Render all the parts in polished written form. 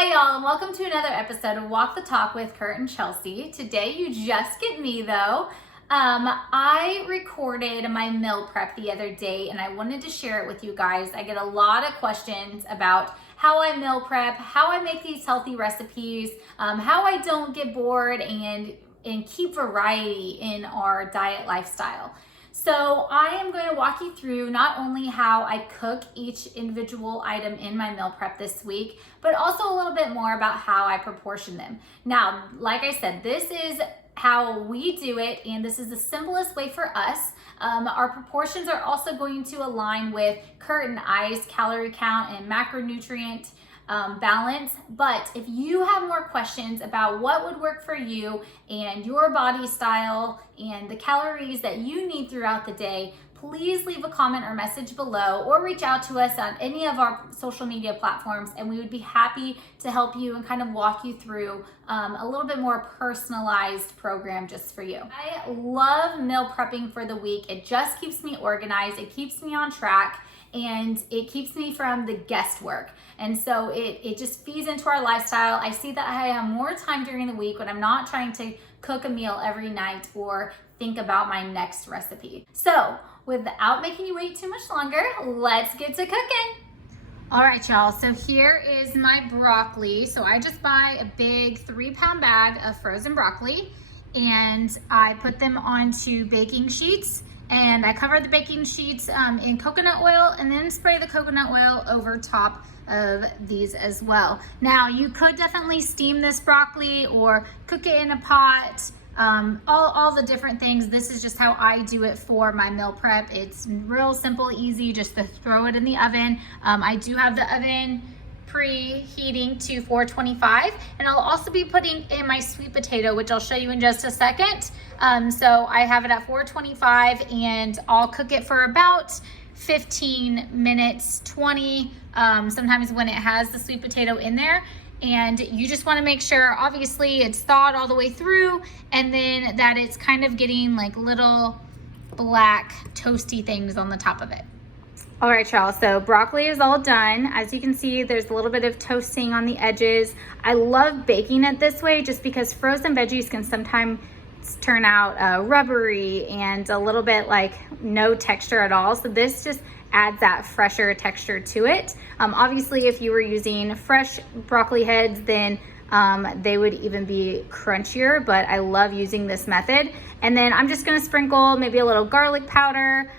Hi y'all, and welcome to another episode of Walk the Talk with Kurt and Chelsea. Today you just get me though. I recorded my meal prep the other day and I wanted to share it with you guys. I get a lot of questions about how I meal prep, how I make these healthy recipes, how I don't get bored and keep variety in our diet lifestyle. So I am going to walk you through not only how I cook each individual item in my meal prep this week, but also a little bit more about how I proportion them. Now, like I said, this is how we do it, and this is the simplest way for us. Our proportions are also going to align with Kurt and I's calorie count and macronutrient balance. But if you have more questions about what would work for you and your body style and the calories that you need throughout the day, please leave a comment or message below or reach out to us on any of our social media platforms, and we would be happy to help you and kind of walk you through a little bit more personalized program just for you. I love meal prepping for the week. It just keeps me organized, it keeps me on track, and it keeps me from the guesswork. And so it just feeds into our lifestyle. I see that I have more time during the week when I'm not trying to cook a meal every night or think about my next recipe. So without making you wait too much longer, let's get to cooking. All right, y'all, so here is my broccoli. So I just buy a big 3-pound bag of frozen broccoli and I put them onto baking sheets. And I cover the baking sheets in coconut oil and then spray the coconut oil over top of these as well. Now, you could definitely steam this broccoli or cook it in a pot, all the different things. This is just how I do it for my meal prep. It's real simple, easy, just to throw it in the oven. I do have the oven preheating to 425, and I'll also be putting in my sweet potato, which I'll show you in just a second. So I have it at 425 and I'll cook it for about 15 minutes, 20, sometimes when it has the sweet potato in there. And you just want to make sure, obviously, it's thawed all the way through, and then that it's kind of getting like little black toasty things on the top of it. All right, y'all, so broccoli is all done. As you can see, there's a little bit of toasting on the edges. I love baking it this way just because frozen veggies can sometimes turn out rubbery and a little bit like no texture at all. So this just adds that fresher texture to it. Obviously, if you were using fresh broccoli heads, then they would even be crunchier, but I love using this method. And then I'm just gonna sprinkle maybe a little garlic powder,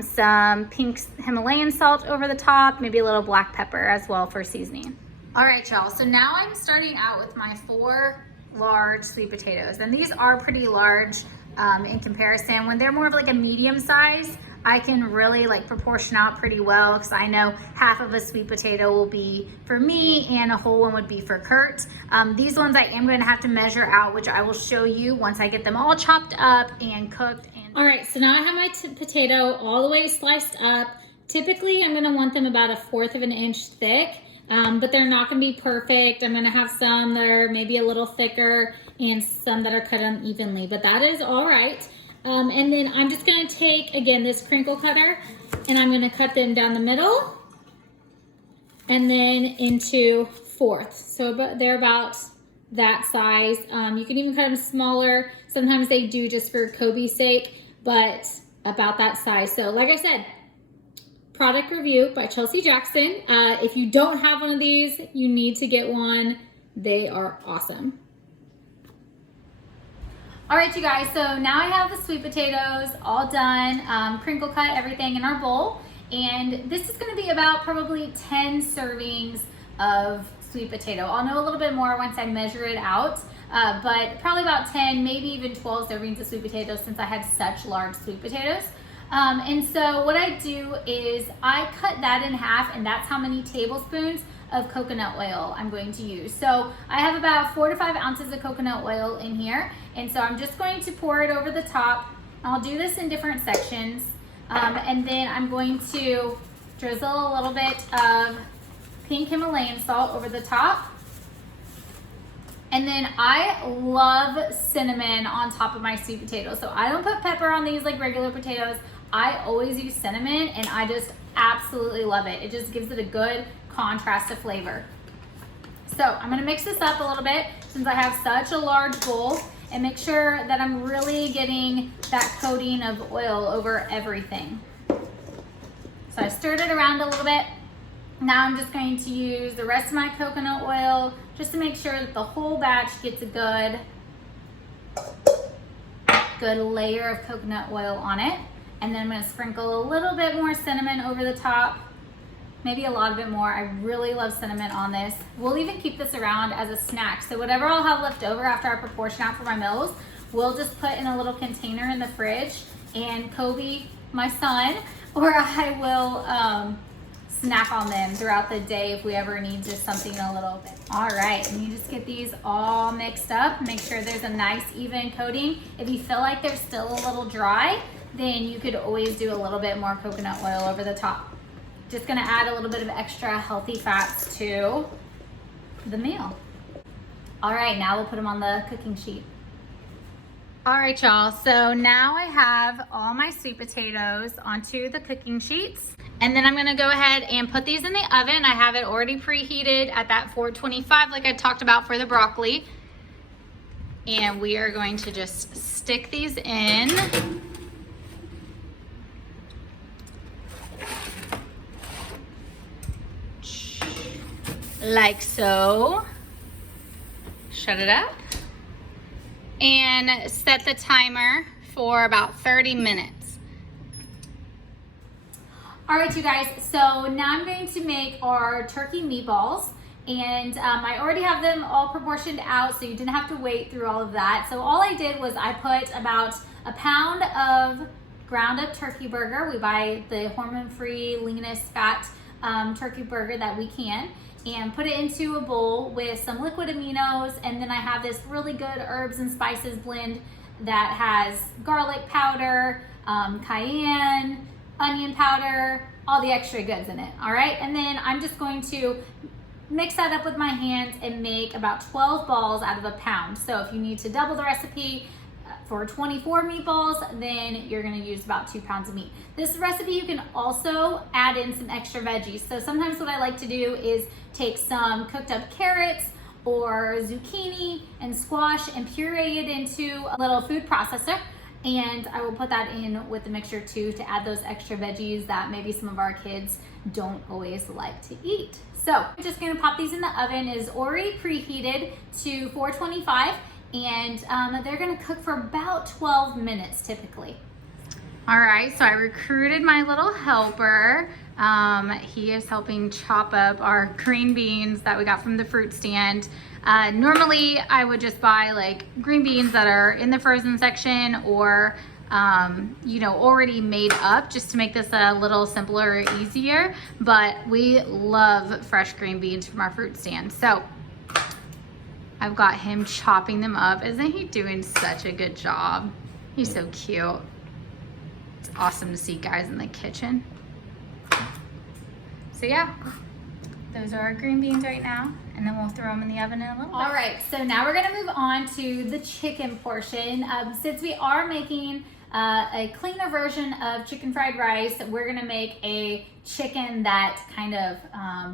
some pink Himalayan salt over the top, maybe a little black pepper as well for seasoning. All right, y'all, so now I'm starting out with my 4 large sweet potatoes, and these are pretty large in comparison. When they're more of like a medium size, I can really like proportion out pretty well, because I know half of a sweet potato will be for me and a whole one would be for Kurt. These ones I am going to have to measure out, which I will show you once I get them all chopped up and cooked. All right, so now I have my potato all the way sliced up. Typically, I'm gonna want them about 1/4 of an inch thick, but they're not gonna be perfect. I'm gonna have some that are maybe a little thicker and some that are cut unevenly, but that is all right. And then I'm just gonna take, again, this crinkle cutter, and I'm gonna cut them down the middle and then into 4ths. So they're about that size. You can even cut them smaller. Sometimes they do just for Kobe's sake, but about that size. So like I said, product review by Chelsea Jackson. If you don't have one of these, you need to get one. They are awesome. All right, you guys, so now I have the sweet potatoes all done, crinkle cut everything in our bowl. And this is gonna be about probably 10 servings of sweet potato. I'll know a little bit more once I measure it out, but probably about 10, maybe even 12 servings of sweet potatoes since I had such large sweet potatoes. And so what I do is I cut that in half, and that's how many tablespoons of coconut oil I'm going to use. So I have about 4 to 5 ounces of coconut oil in here, and so I'm just going to pour it over the top. I'll do this in different sections, and then I'm going to drizzle a little bit of pink Himalayan salt over the top. And then I love cinnamon on top of my sweet potatoes. So I don't put pepper on these like regular potatoes. I always use cinnamon, and I just absolutely love it. It just gives it a good contrast of flavor. So I'm gonna mix this up a little bit since I have such a large bowl, and make sure that I'm really getting that coating of oil over everything. So I stirred it around a little bit. Now I'm just going to use the rest of my coconut oil just to make sure that the whole batch gets a good layer of coconut oil on it. And then I'm gonna sprinkle a little bit more cinnamon over the top, maybe a lot of it more. I really love cinnamon on this. We'll even keep this around as a snack. So whatever I'll have left over after I proportion out for my meals, we'll just put in a little container in the fridge, and Kobe, my son, or I will snack on them throughout the day if we ever need just something a little bit. All right, and you just get these all mixed up. Make sure there's a nice even coating. If you feel like they're still a little dry, then you could always do a little bit more coconut oil over the top. Just gonna add a little bit of extra healthy fats to the meal. All right, now we'll put them on the cooking sheet. All right, y'all, so now I have all my sweet potatoes onto the cooking sheets. And then I'm gonna go ahead and put these in the oven. I have it already preheated at that 425 like I talked about for the broccoli. And we are going to just stick these in. Like so. Shut it up. And set the timer for about 30 minutes. All right, you guys, so now I'm going to make our turkey meatballs, and I already have them all proportioned out, so you didn't have to wait through all of that. So all I did was I put about a pound of ground up turkey burger. We buy the hormone-free, leanest fat turkey burger that we can, and put it into a bowl with some liquid aminos, and then I have this really good herbs and spices blend that has garlic powder, cayenne, onion powder, all the extra goods in it, all right? And then I'm just going to mix that up with my hands and make about 12 balls out of a pound. So if you need to double the recipe for 24 meatballs, then you're gonna use about 2 pounds of meat. This recipe, you can also add in some extra veggies. So sometimes what I like to do is take some cooked up carrots or zucchini and squash and puree it into a little food processor. And I will put that in with the mixture too to add those extra veggies that maybe some of our kids don't always like to eat. So I'm just gonna pop these in the oven. It is already preheated to 425, and they're gonna cook for about 12 minutes typically. All right, so I recruited my little helper. He is helping chop up our green beans that we got from the fruit stand. Normally I would just buy like green beans that are in the frozen section or you know, already made up, just to make this a little simpler or easier, but we love fresh green beans from our fruit stand. So I've got him chopping them up. Isn't he doing such a good job? He's so cute. It's awesome to see guys in the kitchen. So yeah, those are our green beans right now, and then we'll throw them in the oven in a little bit. All right, so now we're gonna move on to the chicken portion. Since we are making a cleaner version of chicken fried rice, we're gonna make a chicken that kind of,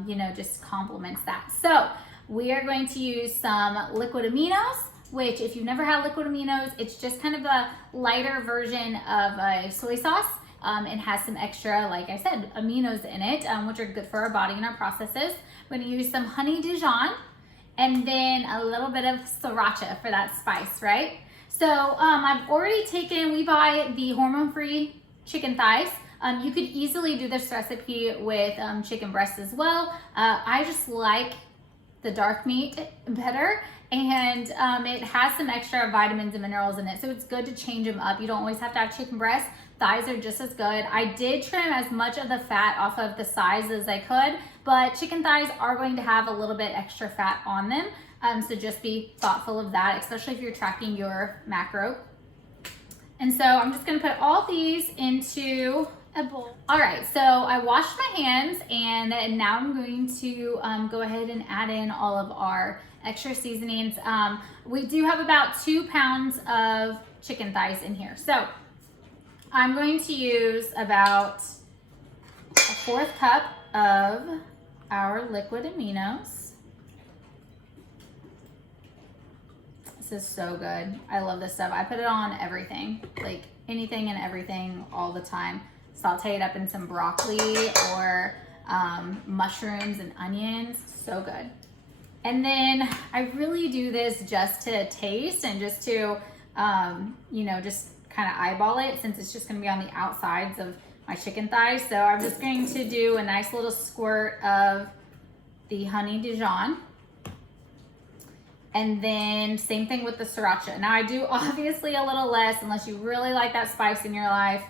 you know, just complements that. So we are going to use some liquid aminos, which if you've never had liquid aminos, it's just kind of a lighter version of a soy sauce. It has some extra, like I said, aminos in it, which are good for our body and our processes. We're gonna use some honey Dijon, and then a little bit of sriracha for that spice, right? So I've already taken, we buy the hormone-free chicken thighs. You could easily do this recipe with chicken breasts as well. I just like the dark meat better, and it has some extra vitamins and minerals in it, so it's good to change them up. You don't always have to have chicken breasts. Thighs are just as good. I did trim as much of the fat off of the sides as I could, but chicken thighs are going to have a little bit extra fat on them, so just be thoughtful of that, especially if you're tracking your macro. And so I'm just gonna put all these into a bowl. All right, so I washed my hands, and now I'm going to go ahead and add in all of our extra seasonings. We do have about 2 pounds of chicken thighs in here. So I'm going to use about a 1/4 cup of our liquid aminos. This is so good. I love this stuff. I put it on everything, like anything and everything all the time. Saute it up in some broccoli or mushrooms and onions. So good. And then I really do this just to taste and just to, you know, just kind of eyeball it, since it's just going to be on the outsides of my chicken thighs. So I'm just going to do a nice little squirt of the honey Dijon. And then same thing with the sriracha. Now I do obviously a little less unless you really like that spice in your life.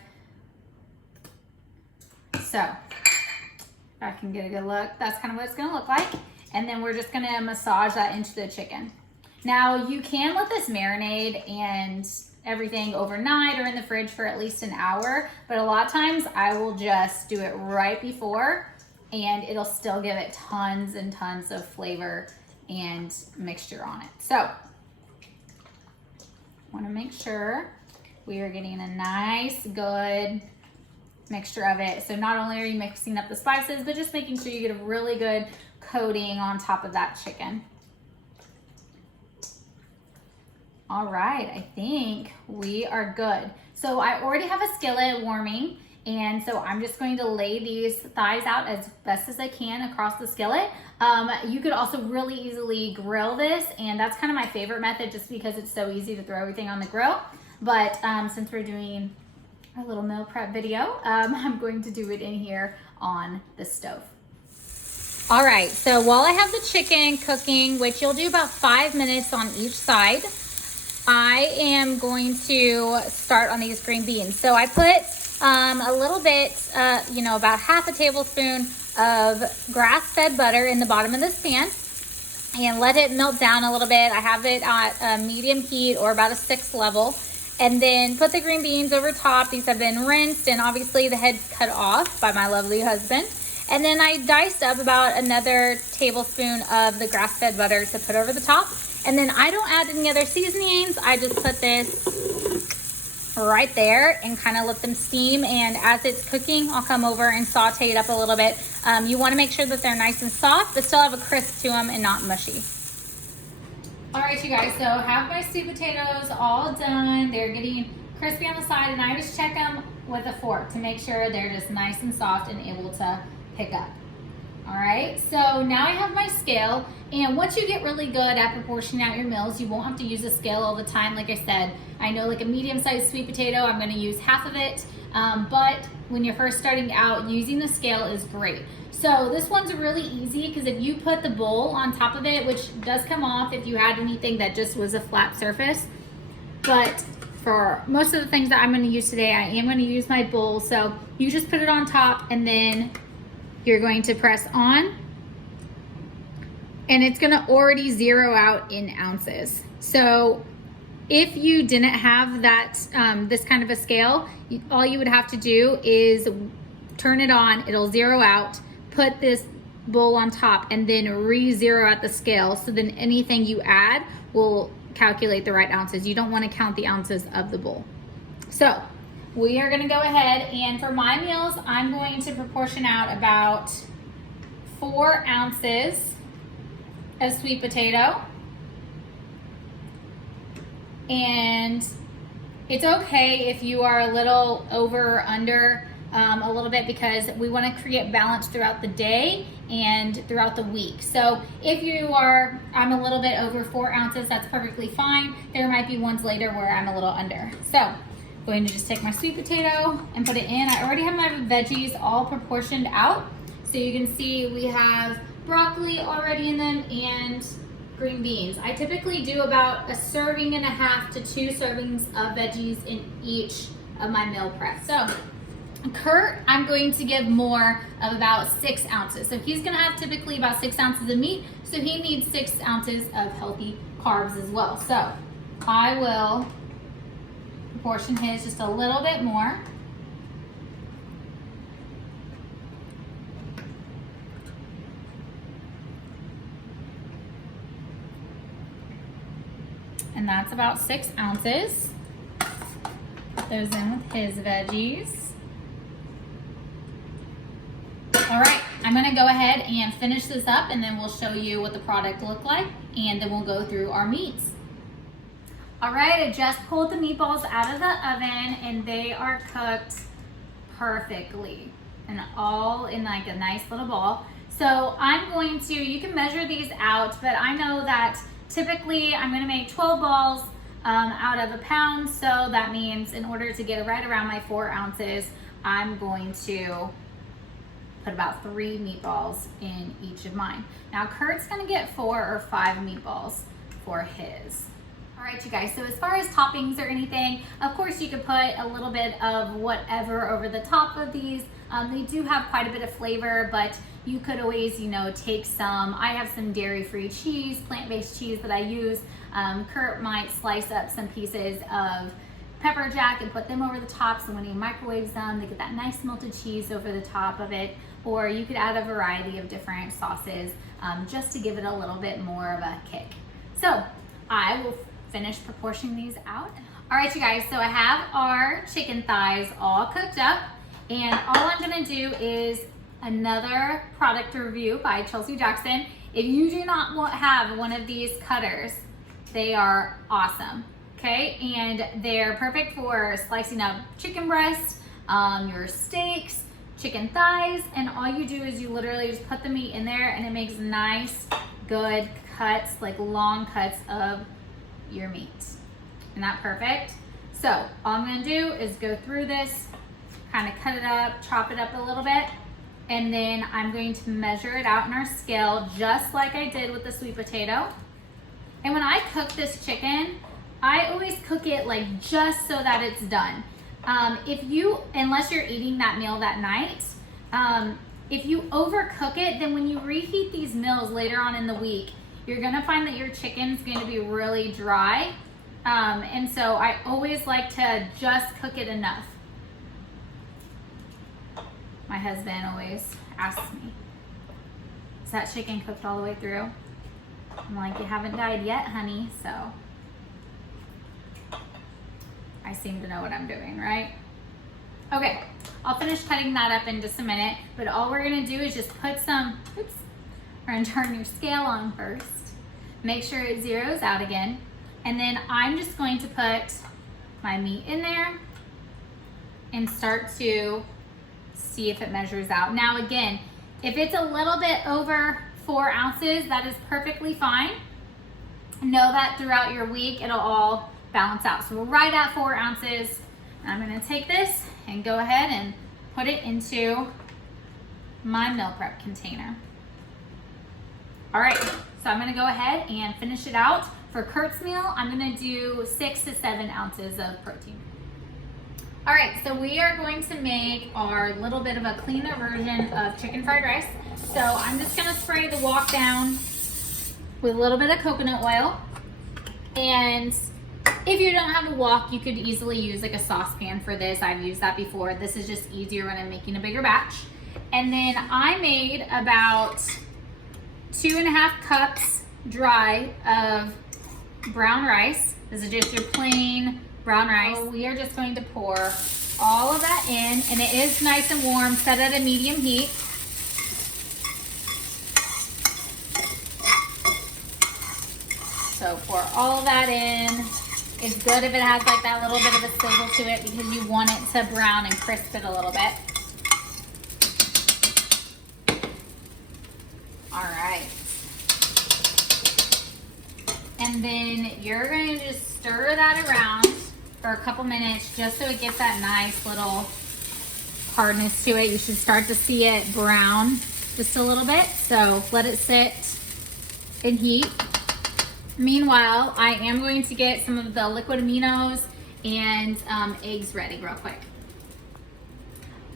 So if I can get a good look, that's kind of what it's gonna look like. And then we're just gonna massage that into the chicken. Now you can let this marinate and everything overnight or in the fridge for at least an hour, but a lot of times I will just do it right before and it'll still give it tons and tons of flavor and mixture on it. So want to make sure we are getting a nice good mixture of it. So not only are you mixing up the spices, but just making sure you get a really good coating on top of that chicken. All right, I think we are good. So I already have a skillet warming, and so I'm just going to lay these thighs out as best as I can across the skillet. You could also really easily grill this, and that's kind of my favorite method just because it's so easy to throw everything on the grill. But since we're doing our little meal prep video, I'm going to do it in here on the stove. All right, so while I have the chicken cooking, which you'll do about 5 minutes on each side, I am going to start on these green beans. So I put a little bit, you know, about half a tablespoon of grass-fed butter in the bottom of this pan and let it melt down a little bit. I have it at a medium heat or about a 6 level, and then put the green beans over top. These have been rinsed and obviously the head's cut off by my lovely husband. And then I diced up about another tablespoon of the grass-fed butter to put over the top. And then I don't add any other seasonings. I just put this right there and kind of let them steam. And as it's cooking, I'll come over and saute it up a little bit. You want to make sure that they're nice and soft, but still have a crisp to them and not mushy. All right, you guys, so have my sweet potatoes all done. They're getting crispy on the side, and I just check them with a fork to make sure they're just nice and soft and able to pick up. All right, so now I have my scale, and once you get really good at proportioning out your meals, you won't have to use a scale all the time. Like I said, I know like a medium-sized sweet potato, I'm gonna use half of it, but when you're first starting out, using the scale is great. So this one's really easy because if you put the bowl on top of it, which does come off if you had anything that just was a flat surface, but for most of the things that I'm gonna use today, I am gonna use my bowl. So you just put it on top and then you're going to press on, and it's gonna already zero out in ounces. So if you didn't have that, this kind of a scale, all you would have to do is turn it on, it'll zero out, put this bowl on top, and then re-zero out the scale. So then anything you add will calculate the right ounces. You don't wanna count the ounces of the bowl. So we are gonna go ahead, and for my meals, I'm going to proportion out about 4 ounces of sweet potato. And it's okay if you are a little over or under a little bit, because we wanna create balance throughout the day and throughout the week. So if you are, I'm a little bit over 4 ounces, that's perfectly fine. There might be ones later where I'm a little under. So going to just take my sweet potato and put it in. I already have my veggies all proportioned out. So you can see we have broccoli already in them and green beans. I typically do about 1.5 servings to 2 servings of veggies in each of my meal prep. So Kurt, I'm going to give more of about 6 ounces. So he's gonna have typically about 6 ounces of meat. So he needs 6 ounces of healthy carbs as well. So I will portion his just a little bit more. And that's about 6 ounces. Put those in with his veggies. All right, I'm gonna go ahead and finish this up, and then we'll show you what the product looked like, and then we'll go through our meats. All right, I just pulled the meatballs out of the oven and they are cooked perfectly and all in like a nice little ball. So I'm going to, you can measure these out, but I know that typically I'm gonna make 12 balls out of a pound. So that means in order to get right around my 4 ounces, I'm going to put about 3 meatballs in each of mine. Now Kurt's gonna get 4 or 5 meatballs for his. All right, you guys, so as far as toppings or anything, of course you could put a little bit of whatever over the top of these. They do have quite a bit of flavor, but you could always, you know, take some, I have some dairy-free cheese, plant-based cheese that I use. Kurt might slice up some pieces of pepper jack and put them over the top, so when he microwaves them, they get that nice melted cheese over the top of it. Or you could add a variety of different sauces just to give it a little bit more of a kick. So I will finish proportioning these out. All right, you guys, so I have our chicken thighs all cooked up, and all I'm gonna do is another product review by Chelsea Jackson. If you do not have one of these cutters, they are awesome, okay? And they're perfect for slicing up chicken breast, your steaks, chicken thighs, and all you do is you literally just put the meat in there and it makes nice, good cuts, like long cuts of your meat. Isn't that perfect? So all I'm gonna do is go through this, kind of cut it up, chop it up a little bit, and then I'm going to measure it out in our scale just like I did with the sweet potato. And when I cook this chicken, I always cook it like just so that it's done. Unless you're eating that meal that night, if you overcook it, then when you reheat these meals later on in the week, you're gonna find that your chicken's gonna be really dry. And so I always like to just cook it enough. My husband always asks me, is that chicken cooked all the way through? I'm like, you haven't died yet, honey, so. I seem to know what I'm doing, right? Okay, I'll finish cutting that up in just a minute, but all we're gonna do is just put some, we're gonna turn your scale on first. Make sure it zeroes out again. And then I'm just going to put my meat in there and start to see if it measures out. Now again, if it's a little bit over 4 ounces, that is perfectly fine. Know that throughout your week, it'll all balance out. So we're right at 4 ounces. I'm gonna take this and go ahead and put it into my meal prep container. All right, so I'm gonna go ahead and finish it out. For Kurt's meal, I'm gonna do 6 to 7 ounces of protein. All right, so we are going to make our little bit of a cleaner version of chicken fried rice. So I'm just gonna spray the wok down with a little bit of coconut oil. And if you don't have a wok, you could easily use like a saucepan for this. I've used that before. This is just easier when I'm making a bigger batch. And then I made about 2.5 cups dry of brown rice. This is just your plain brown rice. So we are just going to pour all of that in, and it is nice and warm, set at a medium heat. So pour all of that in. It's good if it has like that little bit of a sizzle to it because you want it to brown and crisp it a little bit. All right. And then you're going to just stir that around for a couple minutes just so it gets that nice little hardness to it. You should start to see it brown just a little bit. So let it sit in heat. Meanwhile, I am going to get some of the liquid aminos and eggs ready real quick.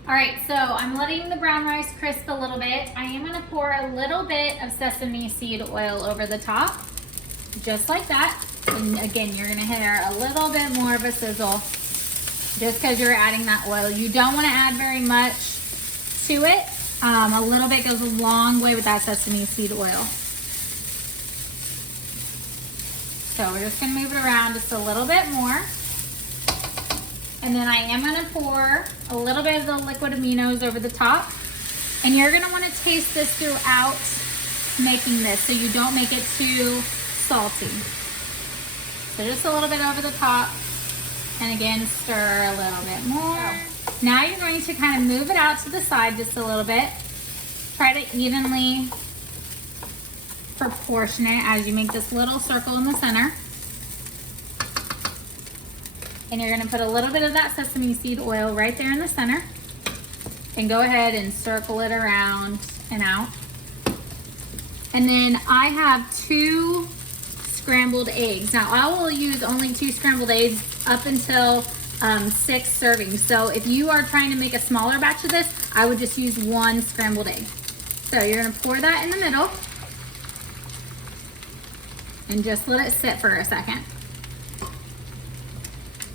All right, so I'm letting the brown rice crisp a little bit. I am gonna pour a little bit of sesame seed oil over the top, just like that. And again, you're gonna hear a little bit more of a sizzle just because you're adding that oil. You don't wanna add very much to it. A little bit goes a long way with that sesame seed oil. So we're just gonna move it around just a little bit more. And then I am gonna pour a little bit of the liquid aminos over the top. And you're gonna wanna taste this throughout making this so you don't make it too salty. So just a little bit over the top, and again, stir a little bit more. Now you're going to kind of move it out to the side just a little bit. Try to evenly proportion it as you make this little circle in the center. And you're gonna put a little bit of that sesame seed oil right there in the center. And go ahead and circle it around and out. And then I have 2 scrambled eggs. Now I will use only 2 scrambled eggs up until 6 servings. So if you are trying to make a smaller batch of this, I would just use 1 scrambled egg. So you're gonna pour that in the middle and just let it sit for a second.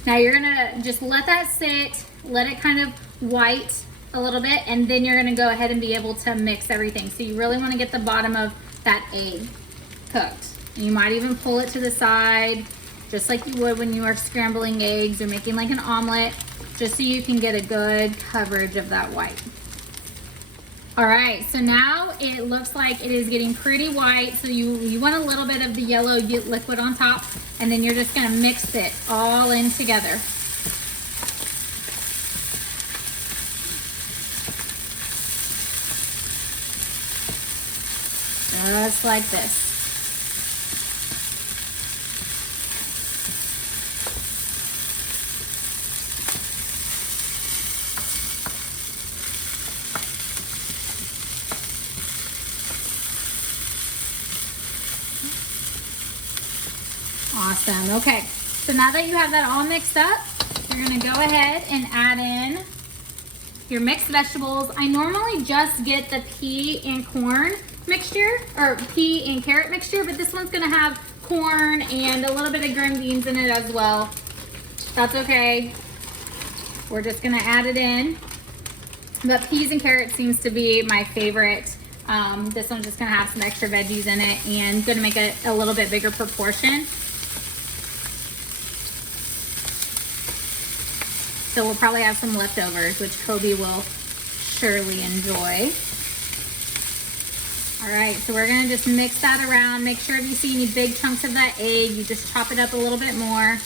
Now you're gonna just let that sit, let it kind of white a little bit, and then you're gonna go ahead and be able to mix everything. So you really wanna get the bottom of that egg cooked. And you might even pull it to the side, just like you would when you are scrambling eggs or making like an omelet, just so you can get a good coverage of that white. All right, so now it looks like it is getting pretty white. So you want a little bit of the yellow liquid on top, and then you're just gonna mix it all in together. Just like this. Awesome. Okay, so now that you have that all mixed up, you're gonna go ahead and add in your mixed vegetables. I normally just get the pea and corn mixture, or pea and carrot mixture, but this one's gonna have corn and a little bit of green beans in it as well. That's okay. We're just gonna add it in. But peas and carrots seems to be my favorite. This one's just gonna have some extra veggies in it and gonna make it a little bit bigger proportion. So we'll probably have some leftovers, which Kobe will surely enjoy. All right, so we're gonna just mix that around. Make sure if you see any big chunks of that egg, you just chop it up a little bit more.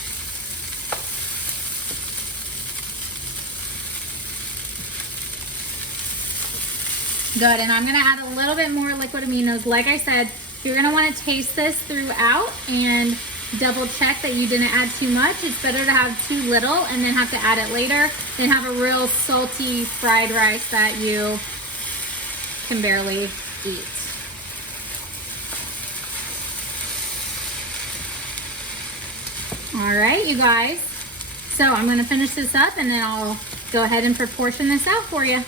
Good, and I'm gonna add a little bit more liquid aminos. Like I said, you're gonna wanna taste this throughout and double check that you didn't add too much. It's better to have too little and then have to add it later than have a real salty fried rice that you can barely eat. All right, you guys. So I'm gonna finish this up and then I'll go ahead and proportion this out for you.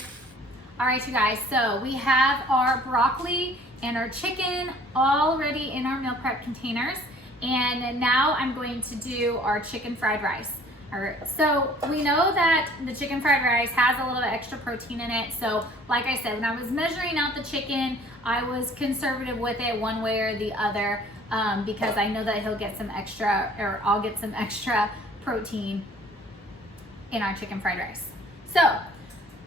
All right, you guys, so we have our broccoli and our chicken already in our meal prep containers. And now I'm going to do our chicken fried rice. All right, so we know that the chicken fried rice has a little bit extra protein in it. So like I said, when I was measuring out the chicken, I was conservative with it one way or the other because I know that he'll get some extra, or I'll get some extra protein in our chicken fried rice. So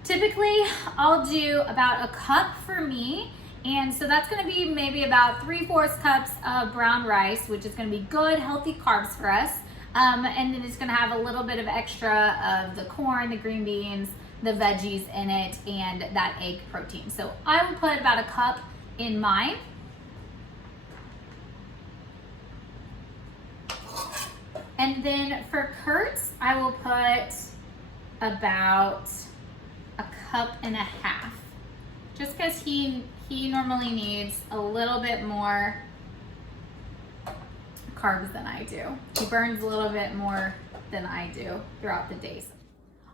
typically I'll do about a cup for me. And so that's gonna be maybe about 3/4 cups of brown rice, which is gonna be good, healthy carbs for us. And then it's gonna have a little bit of extra of the corn, the green beans, the veggies in it, and that egg protein. So I will put about a cup in mine. And then for Kurt's, I will put about a cup and a half. Just because he normally needs a little bit more carbs than I do. He burns a little bit more than I do throughout the days.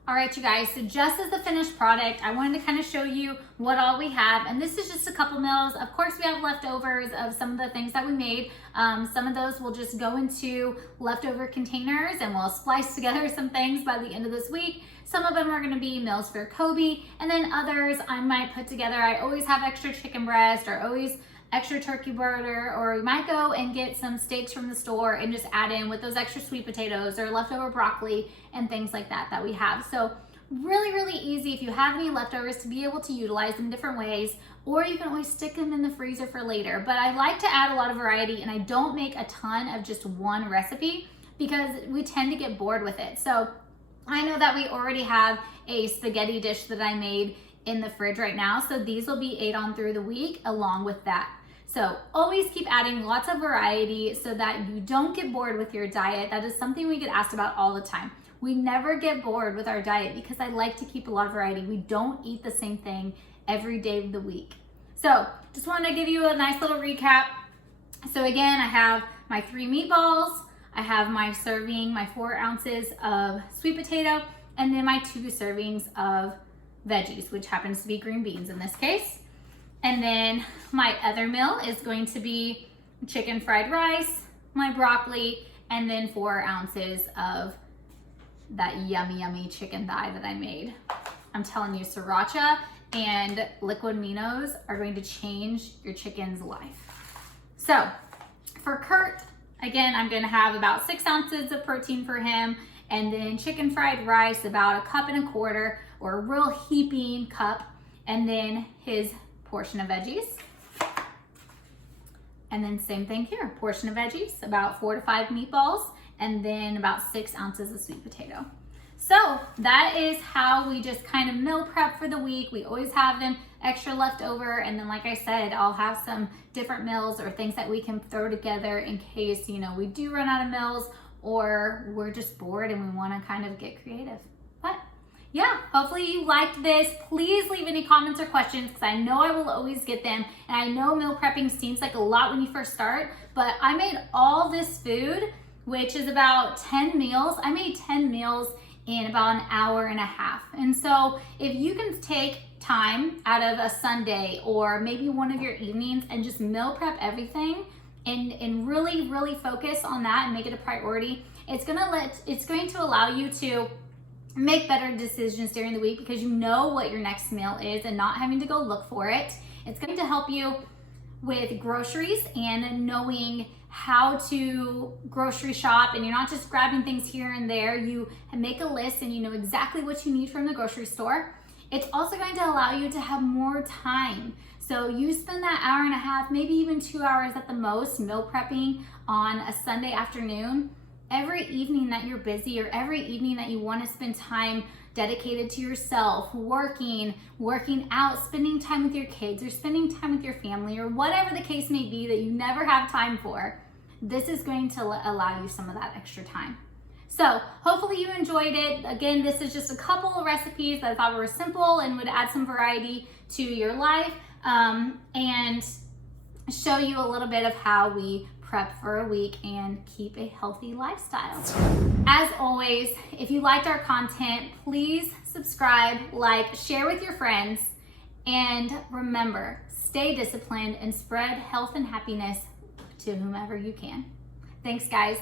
All right, you guys, so just as the finished product, I wanted to kind of show you what all we have. And this is just a couple meals. Of course, we have leftovers of some of the things that we made. Some of those will just go into leftover containers and we'll splice together some things by the end of this week. Some of them are gonna be meals for Kobe, and then others I might put together. I always have extra chicken breast or always extra turkey burger, or we might go and get some steaks from the store and just add in with those extra sweet potatoes or leftover broccoli and things like that that we have. So really, really easy if you have any leftovers to be able to utilize them different ways, or you can always stick them in the freezer for later. But I like to add a lot of variety, and I don't make a ton of just one recipe. because we tend to get bored with it. So I know that we already have a spaghetti dish that I made in the fridge right now. So these will be ate on through the week along with that. So always keep adding lots of variety so that you don't get bored with your diet. That is something we get asked about all the time. We never get bored with our diet because I like to keep a lot of variety. We don't eat the same thing every day of the week. So just wanted to give you a nice little recap. So again, I have my 3 meatballs, I have my serving, my 4 ounces of sweet potato, and then my 2 servings of veggies, which happens to be green beans in this case. And then my other meal is going to be chicken fried rice, my broccoli, and then 4 ounces of that yummy chicken thigh that I made. I'm telling you, sriracha and liquid minos are going to change your chicken's life. So for Kurt, again, I'm gonna have about 6 ounces of protein for him, and then chicken fried rice, about 1.25 cups, or a real heaping cup, and then his portion of veggies. And then same thing here, portion of veggies, about 4 to 5 meatballs, and then about 6 ounces of sweet potato. So that is how we just kind of meal prep for the week. We always have them extra left over, and then like I said, I'll have some different meals or things that we can throw together in case, you know, we do run out of meals or we're just bored and we want to kind of get creative. But yeah, hopefully you liked this. Please leave any comments or questions because I know I will always get them. And I know meal prepping seems like a lot when you first start, but I made all this food, which is about 10 meals. I made 10 meals in about an hour and a half. And so if you can take time out of a Sunday or maybe one of your evenings and just meal prep everything and really focus on that and make it a priority, it's going to allow you to make better decisions during the week because you know what your next meal is and not having to go look for it. It's going to help you with groceries and knowing how to grocery shop, and you're not just grabbing things here and there. You make a list and you know exactly what you need from the grocery store. It's also going to allow you to have more time. So you spend that hour and a half, maybe even 2 hours at the most, meal prepping on a Sunday afternoon. Every evening that you're busy or every evening that you want to spend time dedicated to yourself, working out, spending time with your kids or spending time with your family or whatever the case may be that you never have time for, this is going to allow you some of that extra time. So hopefully you enjoyed it. Again, this is just a couple of recipes that I thought were simple and would add some variety to your life and show you a little bit of how we prep for a week and keep a healthy lifestyle. As always, if you liked our content, please subscribe, like, share with your friends, and remember, stay disciplined and spread health and happiness to whomever you can. Thanks, guys.